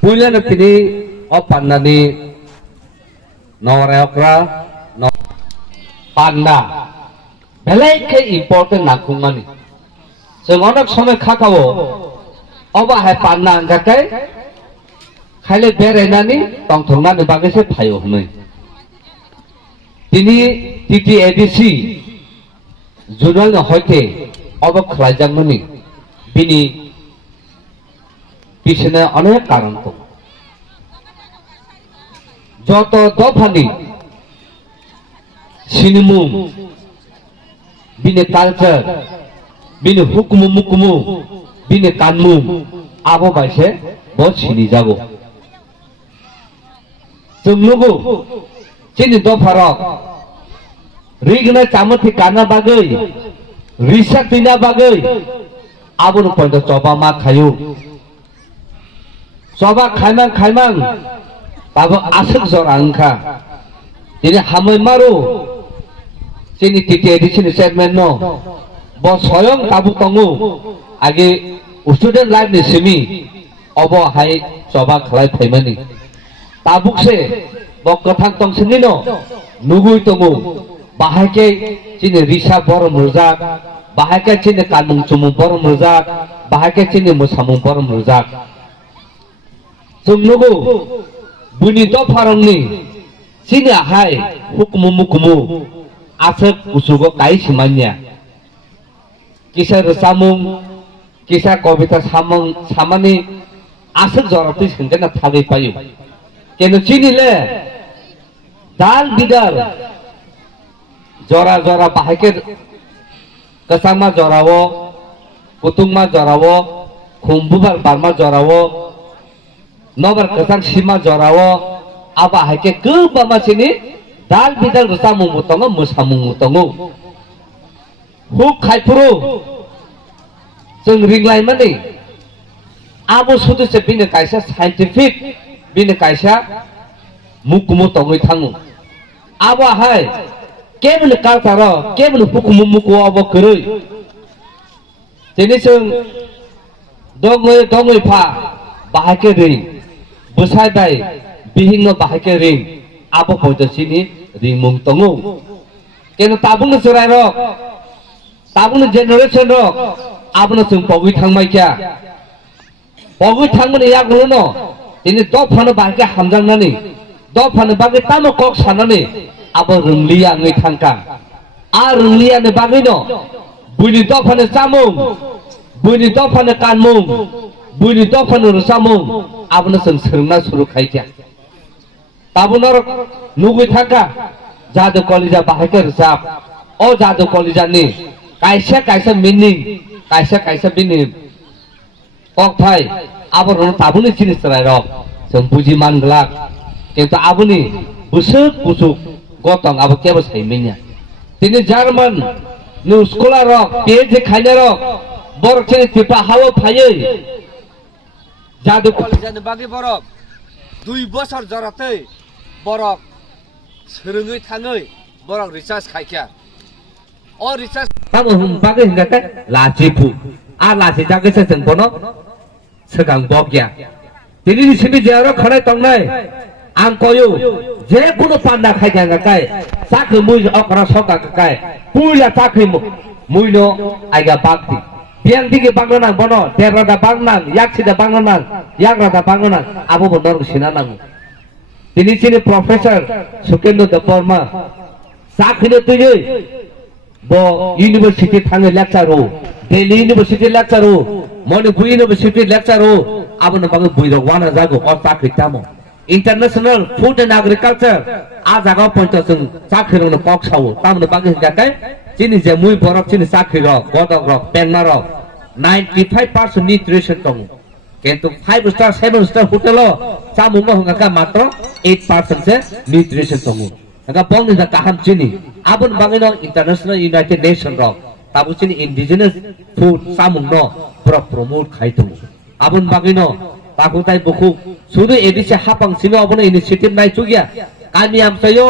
Punya kini opan nani noreokra no panda belai ke important nakumani semonak somai kakao oba hai panda angkakai খাইলে বেরেনানি tong thongna bage se phayo hnoi tini titi adc junal hoite obok khlaijangmani bini পিছনে অনেক কারণ তো যত দফানি সিনেমু বিনে culture বিনে হুকুম মুকুমু বিনে কানমু আবো বাইসে বহুত সিনি যাব जोंनुगु चिनि दफारक रिगना चामथि काना बागै रिसा तिना बागै आबुन पन्द चबा मा खायो चबा खाइमां बाबो आसक जरा अंखा दिने हामै मारो चिनि टिटि एडिसन चेयरमैन नो ब स्वयं ताबु तंगु आगे स्टूडेंट लाइफ नि सिमी अब हाय चबा खलाय फैमानि ताबुकसे बकथां तंसनिनो नुगुइ तंगु बाहायके चिनि रिसा बर मुरजाक बाहायके चिनि कालमुं चुमु बर मुरजाक बाहायके चिनि मोसामुं बर मुरजाक जोंनुगु बुनि दफारंनि चिनि हाय हुकुमु मुकुमु आसक उसुगो काई सिमान्या किसा रसामुं किसा कविता सामानि आसक जरति संजना थागै पायो केनो चिनिले दाल बिदाल जरा जरा बाहायके कसामा जरावो कुतुंगमा जरावो खुम्बुबार बारमा जरावो नबर कसang sima जरावो आबा हायके गोबामा चिनि दाल बिदाल रसामुं मुतंगो मोसामुं मुतंगो हुक खायफुरु जों रिंलायमानि आबो सुदुसे बिनो कायसा साइंटिफिक बिनो कायसा मुकुमु तंगै थाङो आबो हाय केबुल कालचार केबुल हुकुमु मुकु आबो करै दिनै जों दङै फा बाहायके रै बोसायबाय बिहिंनो बाहायके रिं आबो पयदसिनि रिंमुं तंगौ केनो ताबुनो जराय रक ताबुनो जेनेरेशन रक आबनो जों पगै थांमायखा पगै थांमोन यागलनो दिनै दफानो बाहायके हामजांनानै दफानो बागै तामो कक सानानै आबो रोंलिया ngै थांका आ रोंलियानो बागैनो बुनि दफानो जामुं बुनि दफानो कानमुं बुनि दफानो रसामुं आबनो जों सोलोंना सुरु खायखा ताबुनो नुगै थांका जादु कलिजा बाहायके रोजाब अ जादु कलिजानि कायसा मिनिं कायसा बिनि ककथाय आबो ताबुनो जिनिस रायरक जों बुजि मानग्ला किन्तु आबुनि बुसुक बुसुक गतं आबो केबो साइमिनिया दिनै जार्मान नु स्कलार रक पेज खायने रक बर चेनि तिपा हावो फायै जादु कलिजानि बागै बरक 2 बोसोर जरातै बरक सोलोङै थाङै बरक रिसार्च खायखा अ रिसार्च तामो हम बागै हिंगाका लाचिफु आ लाचि जागैसे जों बनो सगां बग्या दिनै सिमि जेराव खनाय तंनाय आं कयो जे कुनो पान्दा खायखा गाकाय साखो मुइ अकरा सका गाकाय पुइला साखै मुइनो आइगा बागति बियां दिगे बांगनां बनो देररादा बांगनां याकसिदा बांगनां याग्रादा बांगनां आबो बनर सिना नांगो दिनै सिनि प्रोफेसर सुकेन्द्र देबबर्मा साखैनो तुयै ब यूनिवर्सिटी थाङै लेक्चार हो दिल्ली यूनिवर्सिटी लेक्चार हो मणिपुर यूनिवर्सिटी लेक्चार हो आबनो बागै बुइरक वाना जागो अ साखै तामो इंटरनेशनल फूड एंड एग्रीकल्चर आ जागा पॉइंट जों साखैरनो पक सावो तामनो बागै गाकाय चिनि जे मुइ बरक चिनि साखै रक गदक रक पेंना रक 95% न्यूट्रिशन दङ किन्तु 5 स्टार 7 स्टार होटेल चामुंगो हंगाका मात्र 8% से न्यूट्रिशन दङ हंगा बंग जा काहाम चिनि आबन बागैनो इंटरनेशनल यूनाइटेड नेशन रक ताबु चिनि इंडिजिनस फूड चामुंगनो प्रमोट खायतो आबन बागैनो ताकुताय बुखु sudah edisi hapang sini abang inisiatif naik juga kami amsayo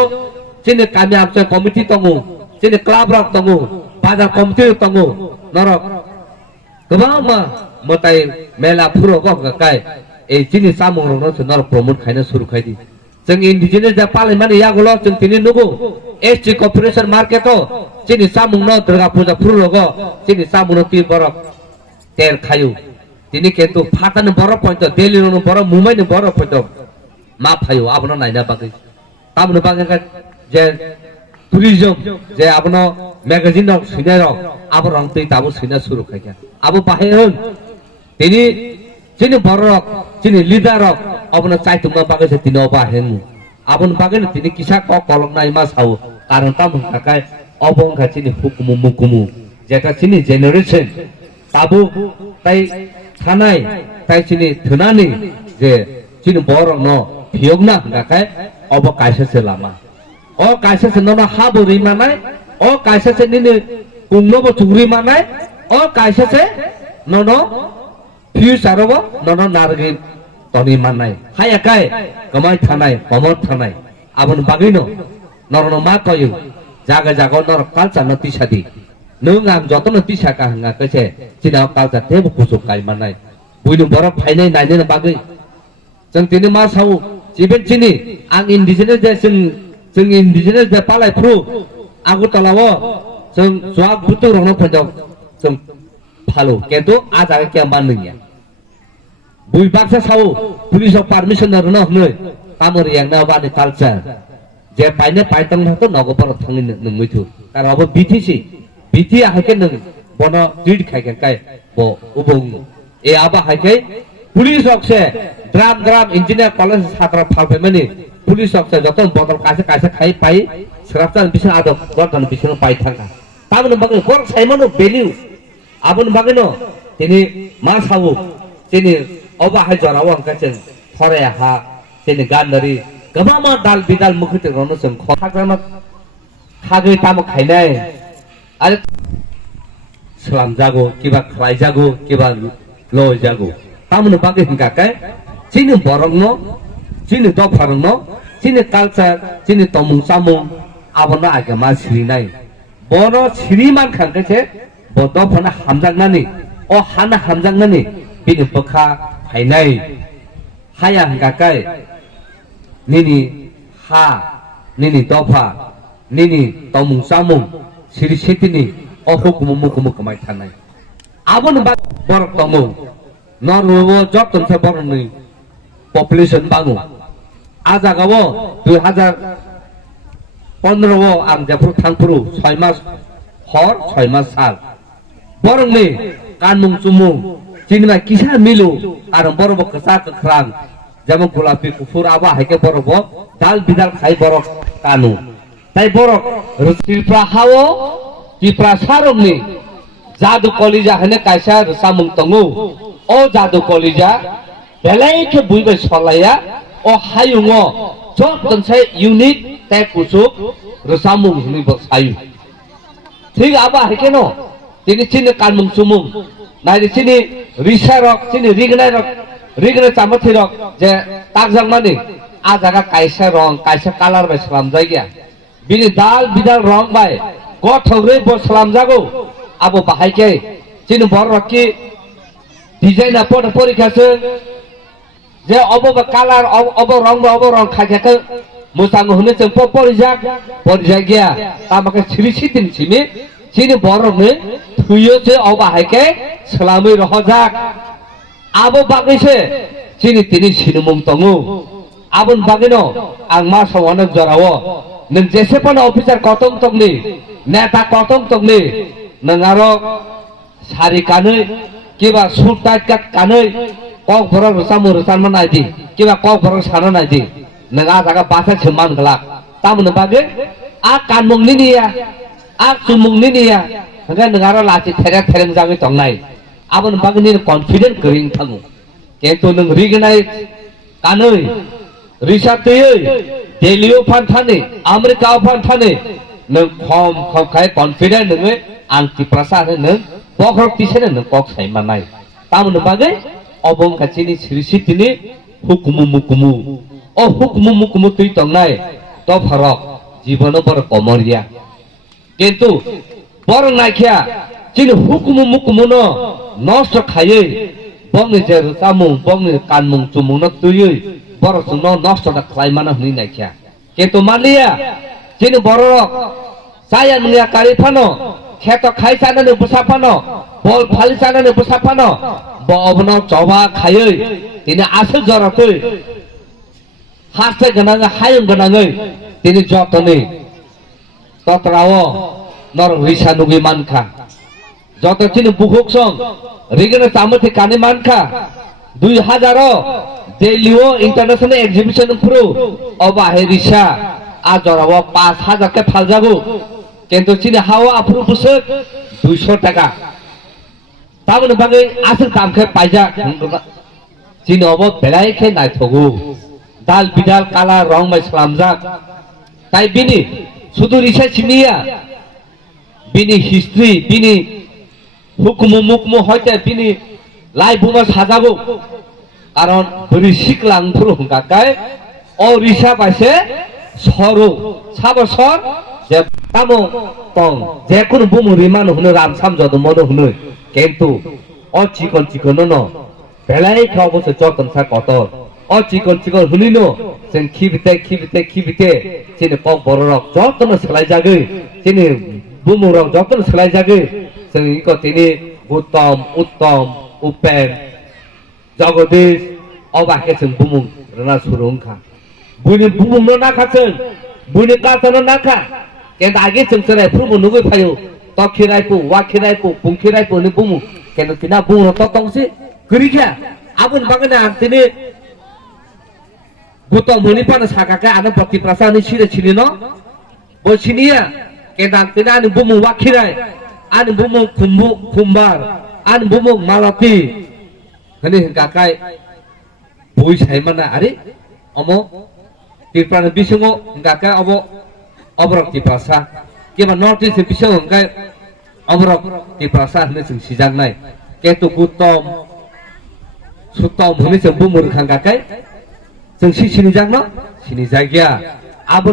sini kami amsayo komite tongu sini klub rock tongu bazar komite tongu norok kebang mah motai mela puro kok kakai sini samung rong norok promote kaina suruh kaidi jeng indigenous da parliament ya gulo jeng tini nugu SG corporation market to sini samung no durga puja puro ko sini samung no ti borok ter kayu tini kentu patan borok point Delhi no borok Mumbai no borok point ma phayo abno naina bagai abno bagai kan je tourism je abno magazine no sine ro abrong tei tabu sine suru khaja abu bahayun tini sini borok sini leader rok abno chai tuma bagai se tino bahen abon bagai tini kisah kok kolong nai mas hau karon tam kakai obong ka sini hukumu mukumu jeta sini generation tabu tai thanai tai sini thunani je sini borok no phiogna kakai obo kaisa se lama o kaisa se no habu ri manai o kaisa se nini kungno bo chugri manai o kaisa se no future bo no nargin toni manai haya kai kamai thanai komot thanai abon bagino norono ma koyu jaga jaga nor kalcha no tisadi nungam jotono tisaka hanga kese sina kalcha tebu kusuk kai manai buinu borok phainai naine bagai jeng tini ma sau jiben sini ang indigenous je jeng indigenous je palai pru aku talawo jeng suak butu rono pojok jeng phalo kentu ajaga kya mannya bui baksa sau police of permission no noi kamor yang na wani culture je paine paitang to nogo por thangin nungmui thu kar abo BTC BT haike nung bono tweet khai kai bo ubung e aba haike police of se dram engineer college chhatra phalpai mani police of se joton botol kaise khai pai sraptan bisan ado gordan bisan pai thanga tamno bagai gor saimono value abun bagino tini ma sau tini oba hai jarawa kachen thore ha tini gandari gabama dal bidal mukhite rono sem khagama khage tam khainai are salam jago kiba khlai jago kiba lo jago tamno bage hingkakai sini borongno sini dopharno sini culture sini tomung samung abona agama sirinai bono siriman khangkache bodofana hamjangnani o hana hamjangnani bini bokha phainai haya hingkakai nini ha nini dofa nini tomung samung siri setini o hukumu mukumu kamai thanai abon ba borok tomung norwo joton se boroni population bangu ajagawo 2015 ang japru thangpuru 6 mas hor 6 mas sal borongni kanmung sumung jinna kisah milu arang borobo kesak kerang যেমন গোলাপি কুকুর আবা হাইকে বরব ডাল বিদাল খাই বরক কানু তাই বরক ত্রিপ্রা হাও ত্রিপ্রা সারমনি জাদু কলিজা হেনে কাইসা সামুং তঙ্গু ও জাদু কলিজা বেলাইকে বুইবে সলাইয়া ও হায়ুঙ যতনসে ইউনিক তে কুসুক রসামুং হিনি বসায়ু ঠিক আবা হাইকে ন তিনি চিনে কানমুং সুমুং নাইরে চিনি রিসারক চিনি রিগনাইরক Rigna chamathirok je takjang mani a jaga kaisa rong kaisa color bai salam jaigia bini dal bidal rong bai go thogre bo salam jago abo bahaike chini borok ki design apon porikha se je obo ba color obo rong khaike musang hune cheng porijak tamake siri sitin chimi chini borok ne thuyo je oba haike salami rohajak abo bagise chini tini sinumung tongu abon bagino ang masa onek jorawo neng jesepan officer kotong tongni neta kotong tongni neng aro sari kanui kiba surtai kat kanui kok borok rusan manai di kiba kok borok sana nai di neng ajaga basa seman gelak tamu bagi a kanmung nini ya a sumung nini ya neng aro laci tereng jangi tongnai abon bagini confident kering thangu kentu neng rignai kanui risatei delio phan thane america phan thane neng khom khai confident neng angti prasad neng pokrok tisene neng kok sai manai tamun bagai obong kachini siri sitini hukumu mukumu o hukumu mukumu tui tongnai to pharok jibono bor komoria কিন্তু বড় নাইখিয়া চিনি হুকুমু মুকুমু ন নষ্ট খাইয়ে বংনি যে চামুং বংনি কানমুং চুমুং ন তুই বড় সুন নষ্ট না খাইমানা হনি নাইখিয়া কিন্তু মালিয়া চিনি বড় saya mengia kari pano keto khai sana ne busa pano bol phali sana ne busa pano bo obno choba khayoi tini asal joratoi haste ganang hayung ganangai tini jotoni totrawo nor risa nugi manka joto tini bukhok song rigena tamati kani manka 2000 Delio International Exhibition pro oba he risa ajorawo 5000 ke phaljago কিন্তু চিনি হাওয়া আফরু বুসক 200 টাকা তাবনে বাগে আসল দামকে পাইজা চিনি of বেলাইকে নাইথগু দাল বিদাল কালা রং মাই সালামজাক তাই বিনি শুধু রিসা চিনিয়া বিনি হিস্ট্রি বিনি হুকুম মুকমু হইতে বিনি লাই বুমা সাজাবো কারণ বরি শিখলাং ফুরু হুঙ্কাকাই ও রিসা পাইছে সরু সাবসর যে তামো তং যে কোন বুমুরি মানু হনো রাম সামজদ মনো হনো কিন্তু অ চিকন চিকন ন বেলাই খাবসে যতন সা কত অ চিকন চিকন হলিনো जों খিবিতে চিনি কক বড়রক যতন সেলাই জাগে চিনি বুমুরক যতন সেলাই জাগে जों ইকো তিনি উত্তম উপেন জগদীশ অবাকে जों বুমুং রনা সুরুংখা বুনি বুমুং ন নাখাছেন বুনি কাতন নাখা কিন্তু আগে जों সেরাই ফুমু নুগৈ ফায়ো তখিরাইপু ওয়াখিরাইপু পুংখিরাইপু নি বুমু কিন্তু কিনা বুমু তো তংসি গরিখা আবুন বাগানে আনতিনি buto muni pana sakaka ana pati prasani sire chilino bo chinia kendang tina ani bumu wakirai ani bumu kumbar ani bumu malati hani kakai bui sai mana ari omo tirpana bisungo kakai obo obrok ti prasa kiba north east bisungo kai obrok ti prasa hne sing sijang nai ketu gutom sutom hne sing bumu khang kakai जों सिनि जागनो सिनि जागिया